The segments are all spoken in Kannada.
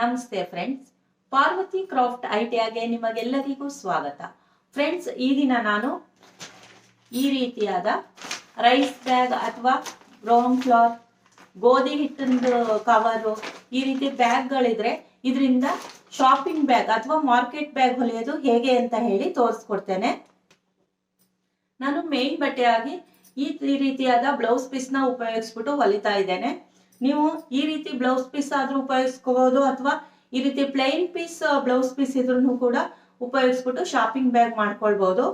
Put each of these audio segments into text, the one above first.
ನಮಸ್ತೆ ಫ್ರೆಂಡ್ಸ್, ಪಾರ್ವತಿ ಕ್ರಾಫ್ಟ್ ಐಡಿಯಾಗೆ ನಿಮಗೆಲ್ಲರಿಗೂ ಸ್ವಾಗತ. ಫ್ರೆಂಡ್ಸ್, ಈ ದಿನ ನಾನು ಈ ರೀತಿಯಾದ ರೈಸ್ ಬ್ಯಾಗ್ ಅಥವಾ ಬ್ರೌನ್ ಫ್ಲವರ್, ಗೋಧಿ ಹಿಟ್ಟಿಂದು ಕವರು, ಈ ರೀತಿ ಬ್ಯಾಗ್ಗಳಿದ್ರೆ ಇದರಿಂದ ಶಾಪಿಂಗ್ ಬ್ಯಾಗ್ ಅಥವಾ ಮಾರ್ಕೆಟ್ ಬ್ಯಾಗ್ ಹೊಲಿಯೋದು ಹೇಗೆ ಅಂತ ಹೇಳಿ ತೋರಿಸ್ಕೊಡ್ತೇನೆ. ನಾನು ಮೇನ್ ಬಟ್ಟೆಯಾಗಿ ಈ ರೀತಿಯಾದ ಬ್ಲೌಸ್ ಪೀಸ್ನ ಉಪಯೋಗಿಸ್ಬಿಟ್ಟು ಹೊಲಿತಾ ಇದ್ದೇನೆ. ನೀವು ಈ ರೀತಿ ಬ್ಲೌಸ್ ಪೀಸ್ ಆದ್ರೂ ಉಪಯೋಗಿಸ್ಕೋಬಹುದು, ಅಥವಾ ಈ ರೀತಿ ಪ್ಲೈನ್ ಪೀಸ್ ಬ್ಲೌಸ್ ಪೀಸ್ ಇದ್ರೂ ಕೂಡ ಉಪಯೋಗಿಸ್ಬಿಟ್ಟು ಶಾಪಿಂಗ್ ಬ್ಯಾಗ್ ಮಾಡ್ಕೊಳ್ಬಹುದು.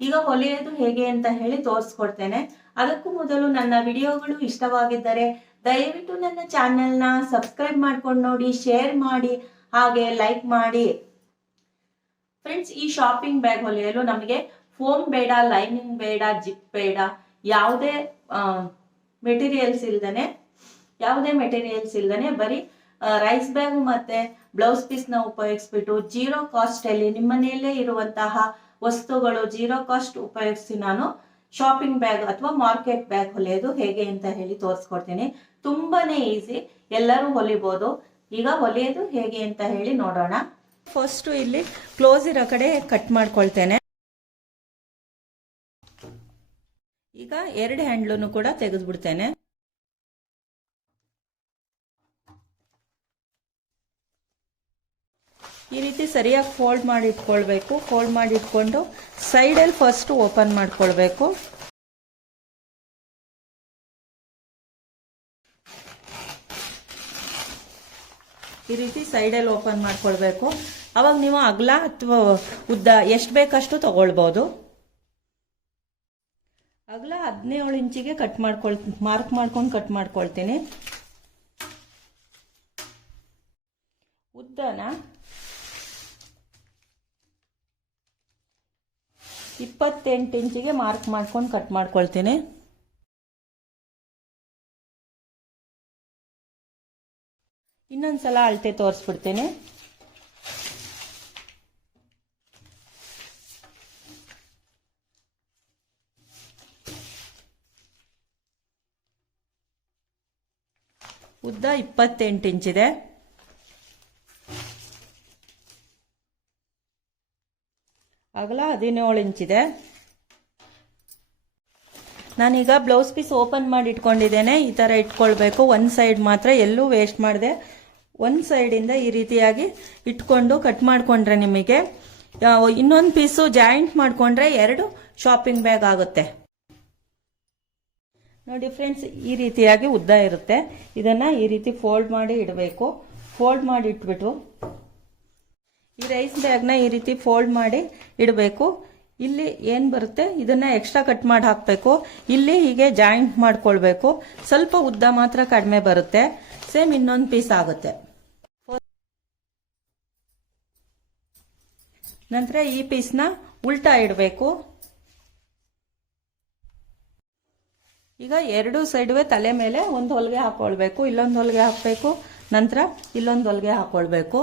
ಈಗ ಹೊಲಿಯೋದು ಹೇಗೆ ಅಂತ ಹೇಳಿ ತೋರಿಸ್ಕೊಡ್ತೇನೆ. ಅದಕ್ಕೂ ಮೊದಲು ನನ್ನ ವಿಡಿಯೋಗಳು ಇಷ್ಟವಾಗಿದ್ದರೆ ದಯವಿಟ್ಟು ನನ್ನ ಚಾನೆಲ್ನ ಸಬ್ಸ್ಕ್ರೈಬ್ ಮಾಡ್ಕೊಂಡು ನೋಡಿ, ಶೇರ್ ಮಾಡಿ, ಹಾಗೆ ಲೈಕ್ ಮಾಡಿ. ಫ್ರೆಂಡ್ಸ್, ಈ ಶಾಪಿಂಗ್ ಬ್ಯಾಗ್ ಹೊಲಿಯಲು ನಮಗೆ ಫೋಮ್ ಬೇಡ, ಲೈನಿಂಗ್ ಬೇಡ, ಜಿಪ್ ಬೇಡ, ಯಾವುದೇ ಮೆಟೀರಿಯಲ್ಸ್ ಇಲ್ದೇನೆ ಬರೀ ರೈಸ್ ಬ್ಯಾಗ್ ಮತ್ತೆ ಬ್ಲೌಸ್ ಪೀಸ್ ನ ಉಪಯೋಗಿಸ್ಬಿಟ್ಟು ಜೀರೋ ಕಾಸ್ಟ್ ಅಲ್ಲಿ ನಿಮ್ಮನೆಯಲ್ಲೇ ಇರುವಂತಹ ವಸ್ತುಗಳು ಜೀರೋ ಕಾಸ್ಟ್ ಉಪಯೋಗಿಸಿ ನಾನು ಶಾಪಿಂಗ್ ಬ್ಯಾಗ್ ಅಥವಾ ಮಾರ್ಕೆಟ್ ಬ್ಯಾಗ್ ಹೊಲಿಯೋದು ಹೇಗೆ ಅಂತ ಹೇಳಿ ತೋರಿಸ್ಕೊಡ್ತೀನಿ. ತುಂಬಾನೇ ಈಸಿ, ಎಲ್ಲರೂ ಹೊಲಿಬಹುದು. ಈಗ ಹೊಲಿಯೋದು ಹೇಗೆ ಅಂತ ಹೇಳಿ ನೋಡೋಣ. ಫಸ್ಟ್ ಇಲ್ಲಿ ಕ್ಲೋಸ್ ಇರೋ ಕಡೆ ಕಟ್ ಮಾಡ್ಕೊಳ್ತೇನೆ. ಈಗ ಎರಡು ಹ್ಯಾಂಡ್ಲನ್ನು ಕೂಡ ತೆಗೆದ್ಬಿಡ್ತೇನೆ. ಈ ರೀತಿ ಸರಿಯಾಗಿ ಫೋಲ್ಡ್ ಮಾಡಿ ಇಟ್ಕೊಳ್ಬೇಕು. ಫೋಲ್ಡ್ ಮಾಡಿ ಇಟ್ಕೊಂಡು ಸೈಡಲ್ಲಿ ಫಸ್ಟ್ ಓಪನ್ ಮಾಡ್ಕೊಳ್ಬೇಕು. ಈ ರೀತಿ ಸೈಡಲ್ಲಿ ಓಪನ್ ಮಾಡ್ಕೊಳ್ಬೇಕು. ಅವಾಗ ನೀವು ಅಗಲ ಅಥವಾ ಉದ್ದ ಎಷ್ಟು ಬೇಕಷ್ಟು ತಗೊಳ್ಬಹುದು. ಅಗಲ 17 ಇಂಚಿಗೆ ಮಾರ್ಕ್ ಮಾಡ್ಕೊಂಡು ಕಟ್ ಮಾಡ್ಕೊಳ್ತೀನಿ. ಉದ್ದನ 28 ಇಂಚಿಗೆ ಮಾರ್ಕ್ ಮಾಡ್ಕೊಂಡು ಕಟ್ ಮಾಡ್ಕೊಳ್ತೀನಿ. ಇನ್ನೊಂದ್ಸಲ ಅಳತೆ ತೋರಿಸ್ಬಿಡ್ತೀನಿ. ಉದ್ದ 28 ಇಂಚಿದೆ. ಅಗಲ 17 ಇಂಚಿದೆ. ನಾನೀಗ ಬ್ಲೌಸ್ ಪೀಸ್ ಓಪನ್ ಮಾಡಿ ಇಟ್ಕೊಂಡಿದ್ದೇನೆ. ಈ ತರ ಇಟ್ಕೊಳ್ಬೇಕು. ಒಂದ್ ಸೈಡ್ ಮಾತ್ರ, ಎಲ್ಲೂ ವೇಸ್ಟ್ ಮಾಡದೆ ಒಂದ್ ಸೈಡ್ ಇಂದ ಈ ರೀತಿಯಾಗಿ ಇಟ್ಕೊಂಡು ಕಟ್ ಮಾಡ್ಕೊಂಡ್ರೆ ನಿಮಗೆ ಇನ್ನೊಂದು ಪೀಸು ಜಾಯಿಂಟ್ ಮಾಡ್ಕೊಂಡ್ರೆ 2 ಶಾಪಿಂಗ್ ಬ್ಯಾಗ್ ಆಗುತ್ತೆ. ನೋಡಿ ಫ್ರೆಂಡ್ಸ್, ಈ ರೀತಿಯಾಗಿ ಉದ್ದ ಇರುತ್ತೆ. ಇದನ್ನ ಈ ರೀತಿ ಫೋಲ್ಡ್ ಮಾಡಿ ಇಡಬೇಕು. ಫೋಲ್ಡ್ ಮಾಡಿ ಇಟ್ಬಿಟ್ಟು ಈ ರೈಸ್ ಬ್ಯಾಗ್ನ ಈ ರೀತಿ ಫೋಲ್ಡ್ ಮಾಡಿ ಇಡಬೇಕು. ಇಲ್ಲಿ ಏನ್ ಬರುತ್ತೆ ಇದನ್ನ ಎಕ್ಸ್ಟ್ರಾ ಕಟ್ ಮಾಡಿ ಹಾಕಬೇಕು. ಇಲ್ಲಿ ಹೀಗೆ ಜಾಯಿಂಟ್ ಮಾಡ್ಕೊಳ್ಬೇಕು. ಸ್ವಲ್ಪ ಉದ್ದ ಮಾತ್ರ ಕಡಿಮೆ ಬರುತ್ತೆ. ಸೇಮ್ ಇನ್ನೊಂದು ಪೀಸ್ ಆಗುತ್ತೆ. ನಂತರ ಈ ಪೀಸ್ನ ಉಲ್ಟಾ ಇಡಬೇಕು. ಈಗ 2 ಸೈಡ್ವೆ ತಲೆ ಮೇಲೆ ಒಂದು ಹೊಲಿಗೆ ಹಾಕೊಳ್ಬೇಕು. ಇಲ್ಲೊಂದು ಹೊಲಿಗೆ ಹಾಕಬೇಕು. ನಂತರ ಇಲ್ಲೊಂದು ಹೊಲಿಗೆ ಹಾಕೊಳ್ಬೇಕು.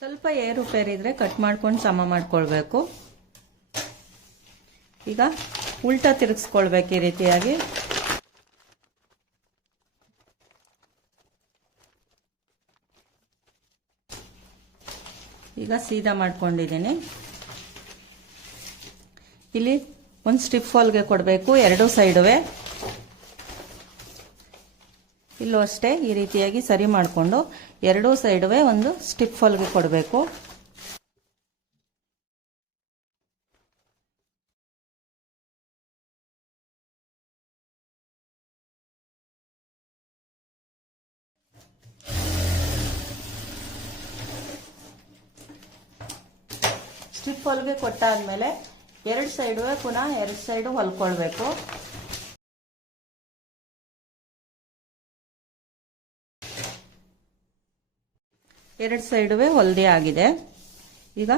ಸ್ವಲ್ಪ ಏರುಪೇರು ಇದ್ರೆ ಕಟ್ ಮಾಡ್ಕೊಂಡು ಸಮ ಮಾಡ್ಕೊಳ್ಬೇಕು. ಈಗ ಉಲ್ಟಾ ತಿರುಗಿಸ್ಕೊಳ್ಬೇಕು ಈ ರೀತಿಯಾಗಿ. ಈಗ ಸೀದಾ ಮಾಡ್ಕೊಂಡಿದ್ದೀನಿ. ಇಲ್ಲಿ ಒಂದು ಸ್ಟಿಫ್ ಹೊಲಿಗೆ ಕೊಡಬೇಕು 2 ಸೈಡುವೆ. ಇಲ್ಲೂ ಅಷ್ಟೇ ಈ ರೀತಿಯಾಗಿ ಸರಿ ಮಾಡಿಕೊಂಡು 2 ಸೈಡುವೆ ಒಂದು ಸ್ಟಿಫ್ ಹೊಲಿಗೆ ಕೊಡಬೇಕು. ಸ್ಟಿಫ್ ಹೊಲಿಗೆ ಕೊಟ್ಟಾದ್ಮೇಲೆ 2 ಸೈಡುವೆ ಪುನಃ 2 ಸೈಡು ಹೊಲ್ಕೊಳ್ಬೇಕು. ಎರಡು ಸೈಡುವೆ ಹೊಲ್ದೇ ಆಗಿದೆ. ಈಗ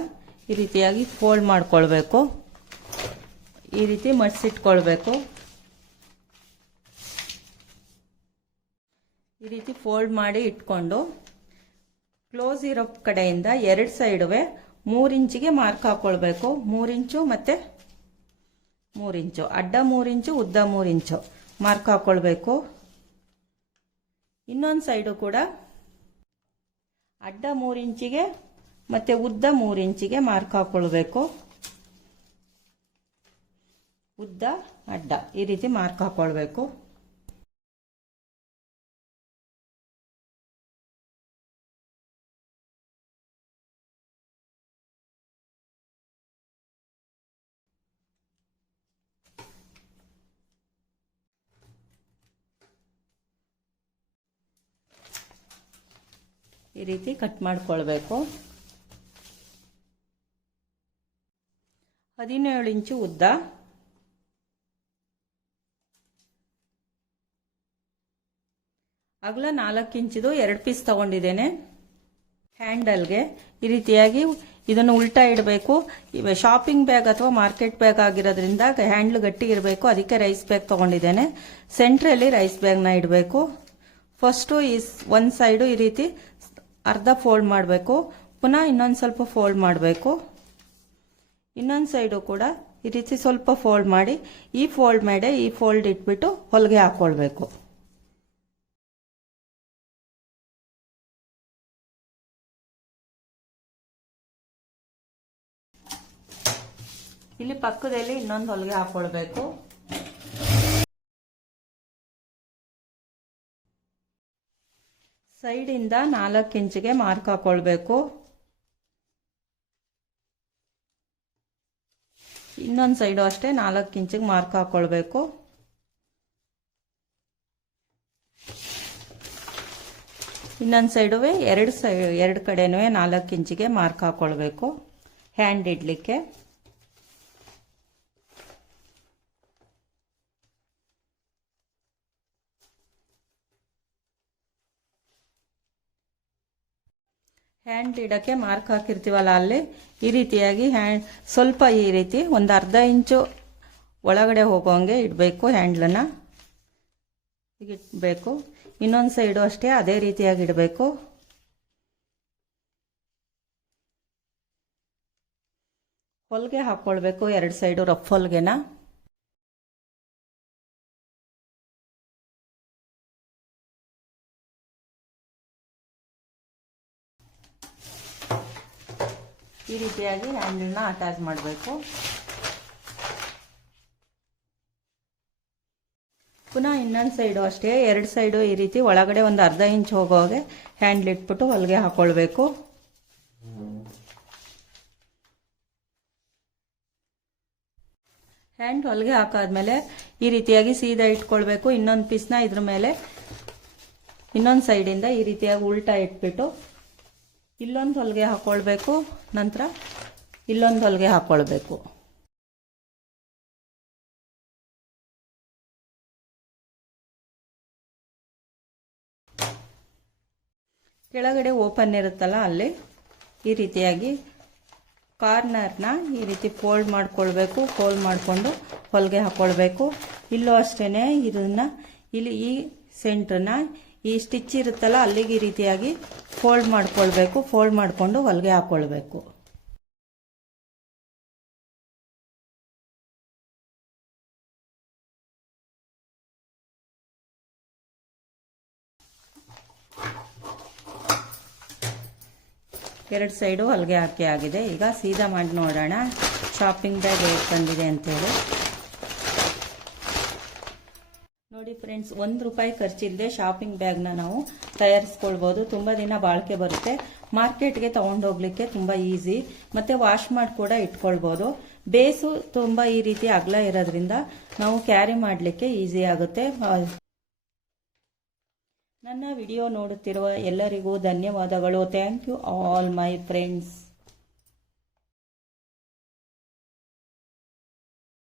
ಈ ರೀತಿಯಾಗಿ ಫೋಲ್ಡ್ ಮಾಡ್ಕೊಳ್ಬೇಕು. ಈ ರೀತಿ ಮಡ್ಸಿಟ್ಕೊಳ್ಬೇಕು. ಈ ರೀತಿ ಫೋಲ್ಡ್ ಮಾಡಿ ಇಟ್ಕೊಂಡು ಕ್ಲೋಸ್ ಇರೋ ಕಡೆಯಿಂದ 2 ಸೈಡುವೆ 3 ಇಂಚಿಗೆ ಮಾರ್ಕ್ ಹಾಕೊಳ್ಬೇಕು. 3 ಇಂಚು ಮತ್ತೆ 3 ಇಂಚು, ಅಡ್ಡ 3 ಇಂಚು, ಉದ್ದ 3 ಇಂಚು ಮಾರ್ಕ್ ಹಾಕೊಳ್ಬೇಕು. ಇನ್ನೊಂದು ಸೈಡು ಕೂಡ ಅಡ್ಡ 3 ಇಂಚಿಗೆ ಮತ್ತೆ ಉದ್ದ 3 ಇಂಚಿಗೆ ಮಾರ್ಕ್ ಹಾಕೊಳ್ಬೇಕು. ಉದ್ದ ಅಡ್ಡ ಈ ರೀತಿ ಮಾರ್ಕ್ ಹಾಕೊಳ್ಬೇಕು. ಈ ರೀತಿ ಕಟ್ ಮಾಡ್ಕೊಳ್ಬೇಕು. 17 ಇಂಚು ಉದ್ದ, ಅಗಲ 4 ಇಂಚಿದು 2 ಪೀಸ್ ತಗೊಂಡಿದ್ದೇನೆ. ಹ್ಯಾಂಡಲ್ಗೆ ಈ ರೀತಿಯಾಗಿ ಇದನ್ನು ಉಲ್ಟಾ ಇಡಬೇಕು. ಶಾಪಿಂಗ್ ಬ್ಯಾಗ್ ಅಥವಾ ಮಾರ್ಕೆಟ್ ಬ್ಯಾಗ್ ಆಗಿರೋದ್ರಿಂದ ಹ್ಯಾಂಡ್ಲ್ ಗಟ್ಟಿ ಇರಬೇಕು, ಅದಕ್ಕೆ ರೈಸ್ ಬ್ಯಾಗ್ ತಗೊಂಡಿದ್ದೇನೆ. ಸೆಂಟ್ರಲ್ಲಿ ರೈಸ್ ಬ್ಯಾಗ್ನ ಇಡಬೇಕು. ಫಸ್ಟು ಒಂದು ಸೈಡು ಈ ರೀತಿ ಅರ್ಧ ಫೋಲ್ಡ್ ಮಾಡಬೇಕು, ಪುನಃ ಇನ್ನೊಂದು ಸ್ವಲ್ಪ ಫೋಲ್ಡ್ ಮಾಡಬೇಕು. ಇನ್ನೊಂದು ಸೈಡು ಕೂಡ ಈ ರೀತಿ ಸ್ವಲ್ಪ ಫೋಲ್ಡ್ ಮಾಡಿ ಈ ಫೋಲ್ಡ್ ಮೇಲೆ ಈ ಫೋಲ್ಡ್ ಇಟ್ಬಿಟ್ಟು ಹೊಲಿಗೆ ಹಾಕೊಳ್ಬೇಕು. ಇಲ್ಲಿ ಪಕ್ಕದಲ್ಲಿ ಇನ್ನೊಂದು ಹೊಲಿಗೆ ಹಾಕೊಳ್ಬೇಕು. ಸೈಡಿಂದ 4 ಇಂಚಿಗೆ ಮಾರ್ಕ್ ಹಾಕೊಳ್ಬೇಕು. ಇನ್ನೊಂದು ಸೈಡು ಅಷ್ಟೇ 4 ಇಂಚಿಗೆ ಮಾರ್ಕ್ ಹಾಕೊಳ್ಬೇಕು. ಇನ್ನೊಂದು ಸೈಡುವೆ ಎರಡು ಕಡೆನೂ 4 ಇಂಚಿಗೆ ಮಾರ್ಕ್ ಹಾಕೊಳ್ಬೇಕು ಹ್ಯಾಂಡ್ ಇಡ್ಲಿಕ್ಕೆ. ಹ್ಯಾಂಡ್ ಇಡಕ್ಕೆ ಮಾರ್ಕ್ ಹಾಕಿರ್ತೀವಲ್ಲ ಅಲ್ಲಿ ಈ ರೀತಿಯಾಗಿ ಸ್ವಲ್ಪ ಈ ರೀತಿ ಒಂದು ಅರ್ಧ ಇಂಚು ಒಳಗಡೆ ಹೋಗೋಂಗೆ ಇಡಬೇಕು. ಹ್ಯಾಂಡ್ಲನ್ನ ಹೀಗೆ ಇಡಬೇಕು. ಇನ್ನೊಂದು ಸೈಡು ಅಷ್ಟೇ ಅದೇ ರೀತಿಯಾಗಿ ಇಡಬೇಕು. ಹೊಲಿಗೆ ಹಾಕೊಳ್ಬೇಕು 2 ಸೈಡು ರಫ್ ಹೊಲಿಗೆನ. ಈ ರೀತಿಯಾಗಿ ಹ್ಯಾಂಡಲ್ನ ಅಟ್ಯಾಚ್ ಮಾಡಬೇಕು. ಪುನಃ ಇನ್ನೊಂದು ಸೈಡು ಅಷ್ಟೇ 2 ಸೈಡು ಈ ರೀತಿ ಒಳಗಡೆ ಒಂದು ಅರ್ಧ ಇಂಚ್ ಹೋಗೋಗೆ ಹ್ಯಾಂಡ್ಲ್ ಇಟ್ಬಿಟ್ಟು ಹೊಲಿಗೆ ಹಾಕೊಳ್ಬೇಕು. ಹ್ಯಾಂಡ್ ಹೊಲಿಗೆ ಹಾಕಾದ್ಮೇಲೆ ಈ ರೀತಿಯಾಗಿ ಸೀದಾ ಇಟ್ಕೊಳ್ಬೇಕು. ಇನ್ನೊಂದು ಪೀಸ್ನ ಇದ್ರ ಮೇಲೆ ಇನ್ನೊಂದು ಸೈಡಿಂದ ಈ ರೀತಿಯಾಗಿ ಉಲ್ಟಾ ಇಟ್ಬಿಟ್ಟು ಇಲ್ಲೊಂದು ಹೊಲಿಗೆ ಹಾಕೊಳ್ಬೇಕು. ನಂತರ ಇಲ್ಲೊಂದು ಹೊಲಿಗೆ ಹಾಕೊಳ್ಬೇಕು. ಕೆಳಗಡೆ ಓಪನ್ ಇರುತ್ತಲ್ಲ ಅಲ್ಲಿ ಈ ರೀತಿಯಾಗಿ ಕಾರ್ನರ್ನ ಈ ರೀತಿ ಫೋಲ್ಡ್ ಮಾಡ್ಕೊಳ್ಬೇಕು. ಫೋಲ್ಡ್ ಮಾಡಿಕೊಂಡು ಹೊಲಿಗೆ ಹಾಕೊಳ್ಬೇಕು. ಇಲ್ಲೂ ಅಷ್ಟೇ ಇದನ್ನ ಇಲ್ಲಿ ಈ ಸೆಂಟ್ರನ್ನ ಈ ಸ್ಟಿಚ್ ಇರುತ್ತಲ್ಲ ಅಲ್ಲಿಗೆ ಈ ರೀತಿಯಾಗಿ ಫೋಲ್ಡ್ ಮಾಡ್ಕೊಳ್ಬೇಕು. ಫೋಲ್ಡ್ ಮಾಡಿಕೊಂಡು ಹೊಲಿಗೆ ಹಾಕೊಳ್ಬೇಕು. ಎರಡು ಸೈಡು ಹೊಲಿಗೆ ಹಾಕಿ ಆಗಿದೆ. ಈಗ ಸೀದಾ ಮಾಡಿ ನೋಡೋಣ ಶಾಪಿಂಗ್ ಬ್ಯಾಗ್ ಹೇಗೆ ಬಂದಿದೆ ಅಂತೇಳಿ. ನೋಡಿ ಫ್ರೆಂಡ್ಸ್, ₹1 ಖರ್ಚಿಲ್ಲದೆ ಶಾಪಿಂಗ್ ಬ್ಯಾಗ್ನ ನಾವು ತಯಾರಿಸ್ಕೊಳ್ಬೋದು. ತುಂಬ ದಿನ ಬಾಳಿಕೆ ಬರುತ್ತೆ. ಮಾರ್ಕೆಟ್ಗೆ ತಗೊಂಡೋಗ್ಲಿಕ್ಕೆ ತುಂಬ ಈಸಿ, ಮತ್ತೆ ವಾಶ್ ಮಾಡಿ ಕೂಡ ಇಟ್ಕೊಳ್ಬೋದು. ಬೇಸು ತುಂಬ ಈ ರೀತಿ ಅಗಲ ಇರೋದ್ರಿಂದ ನಾವು ಕ್ಯಾರಿ ಮಾಡಲಿಕ್ಕೆ ಈಸಿ ಆಗುತ್ತೆ. ನನ್ನ ವಿಡಿಯೋ ನೋಡುತ್ತಿರುವ ಎಲ್ಲರಿಗೂ ಧನ್ಯವಾದಗಳು. Thank you all my friends.